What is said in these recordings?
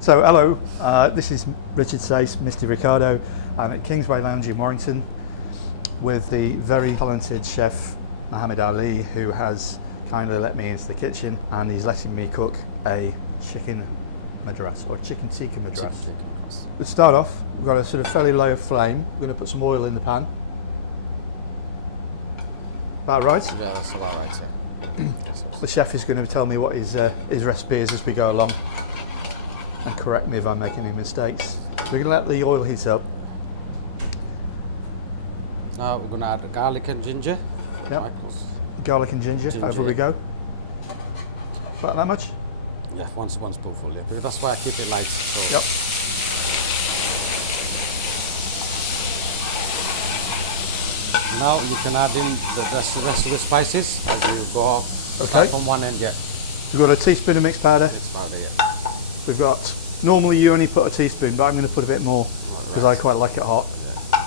So hello, this is Richard Sayce, Misty Ricardo. I'm at Kingsway Lounge in Warrington with the very talented chef Mohammad Ali, who has kindly let me into the kitchen and he's letting me cook a chicken madras or chicken tikka madras. To start off, we've got a sort of fairly low flame. We're going to put some oil in the pan. About right? Yeah, that's about right. Yeah. The chef is going to tell me what his recipe is as we go along and correct me if I'm making any mistakes. We're going to let the oil heat up. Now we're going to add garlic and ginger. Yep. Garlic and ginger. Over we go. About that much? Yeah, one spoonful. Yeah, because that's why I keep it light. So. Yep. Now you can add in the rest of the spices as you go off. Okay. From one end, yeah. We've got a teaspoon of mixed powder. Mixed powder, yeah. We've got, normally you only put a teaspoon, but I'm going to put a bit more because I quite like it hot. Yeah.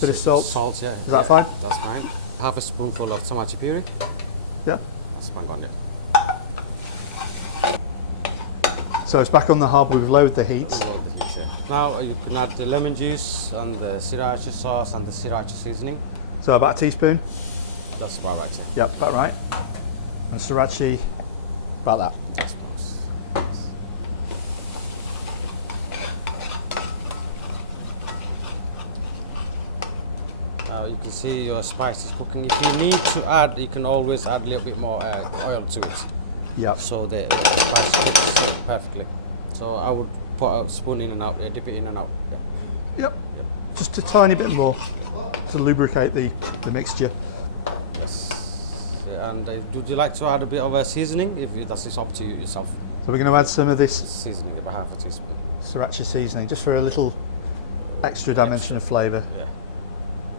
Bit of salt. Salt, yeah. Is that fine? That's fine. Half a spoonful of tomato puree. Yeah. That's bang on, yeah. So it's back on the hob, we've lowered the heat. Now you can add the lemon juice and the sriracha sauce and the sriracha seasoning. So about a teaspoon? That's about right, yeah. Yep, about right. And sriracha, about that. That's close. Now you can see your spices cooking. If you need to add, you can always add a little bit more oil to it. Yep. So the spice cooks perfectly. So I would put a spoon in and out, dip it in and out. Yeah. Yep. Just a tiny bit more to lubricate the mixture. Yes. Yeah, and would you like to add a bit of a seasoning? That's up to you yourself. So we're going to add some of this Seasoning, about half a teaspoon. sriracha seasoning, just for a little extra dimension of flavour. Yeah.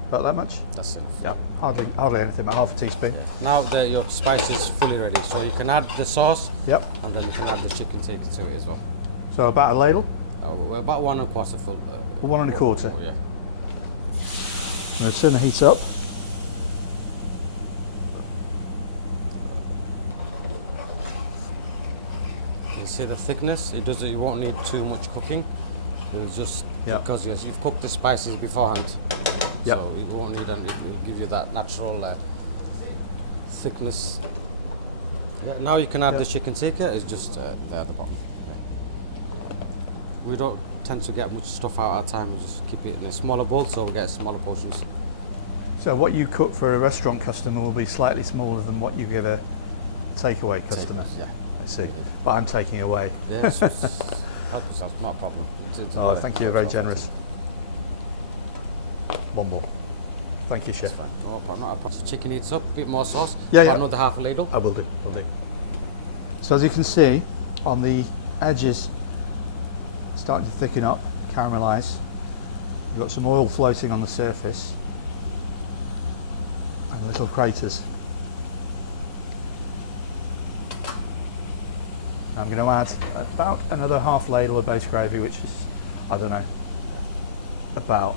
About that much? That's enough. Yeah. Hardly anything, about half a teaspoon. Yeah. Now your spice is fully ready, so you can add the sauce. Yep. And then you can add the chicken tikka to it as well. So about a ladle? About 1 1/4 full. 1 1/4. Yeah. I'm going to turn the heat up. You see the thickness? You won't need too much cooking. It's just because you've cooked the spices beforehand. Yep. So you won't need any. It will give you that natural thickness. Yeah. Now you can add the chicken tikka. It's just there at the bottom. We don't tend to get much stuff out at a time. We just keep it in a smaller bowl, so we get smaller portions. So what you cook for a restaurant customer will be slightly smaller than what you give a takeaway customer. Yeah. I see. But I'm taking away. Yeah, help us, that's not a problem. Oh, thank you, you're very generous. One more. Thank you, chef. That's fine. No problem. Not a problem. So chicken eats up, a bit more sauce. Yeah. Another half a ladle. I will do. So as you can see, on the edges, starting to thicken up, caramelise. You've got some oil floating on the surface and little craters. I'm going to add about another half ladle of base gravy, which is, I don't know, about,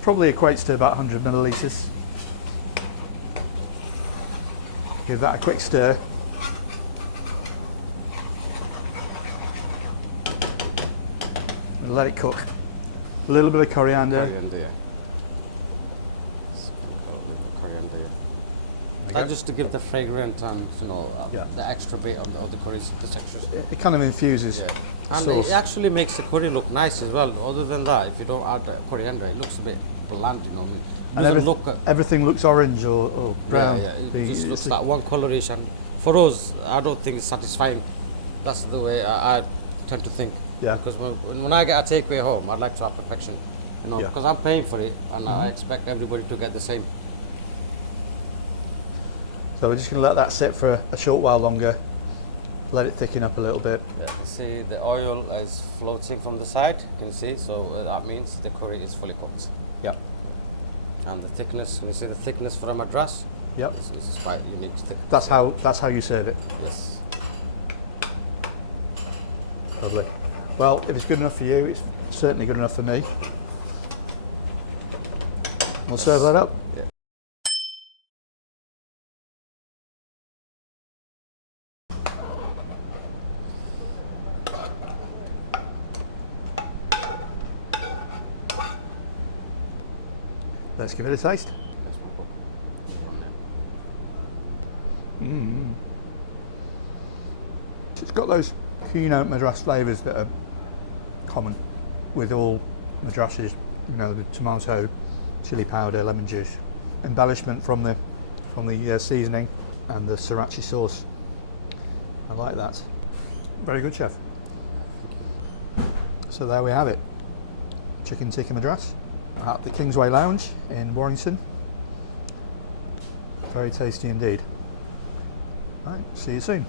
probably equates to about 100 millilitres. Give that a quick stir. And let it cook. A little bit of coriander. Coriander, yeah. Just to give the fragrance and the extra bit of the curry, the texture. It kind of infuses. Yeah. And sauce. it actually makes the curry look nice as well. Other than that, if you don't add coriander, it looks a bit bland, you know. It doesn't everything looks orange or brown. Yeah, it just looks like one colorish, and for us, I don't think it's satisfying. That's the way I tend to think. Yeah. Because when I get a takeaway home, I'd like to have perfection, because I'm paying for it, and I expect everybody to get the same. So we're just going to let that sit for a short while longer, let it thicken up a little bit. Yeah, you see the oil is floating from the side, you can see, so that means the curry is fully cooked. Yep. And the thickness, can you see the thickness for a madras? Yep. It's quite unique thick. That's how you serve it? Yes. Lovely. Well, if it's good enough for you, it's certainly good enough for me. We'll serve that up. Yeah. Let's give it a taste. It's got those Madras flavours that are common with all madrasses. You know, the tomato, chili powder, lemon juice, embellishment from the seasoning and the sriracha sauce. I like that. Very good, chef. So there we have it. Chicken Tikka Madras at the Kingsway Lounge in Warrington. Very tasty indeed. Right, see you soon.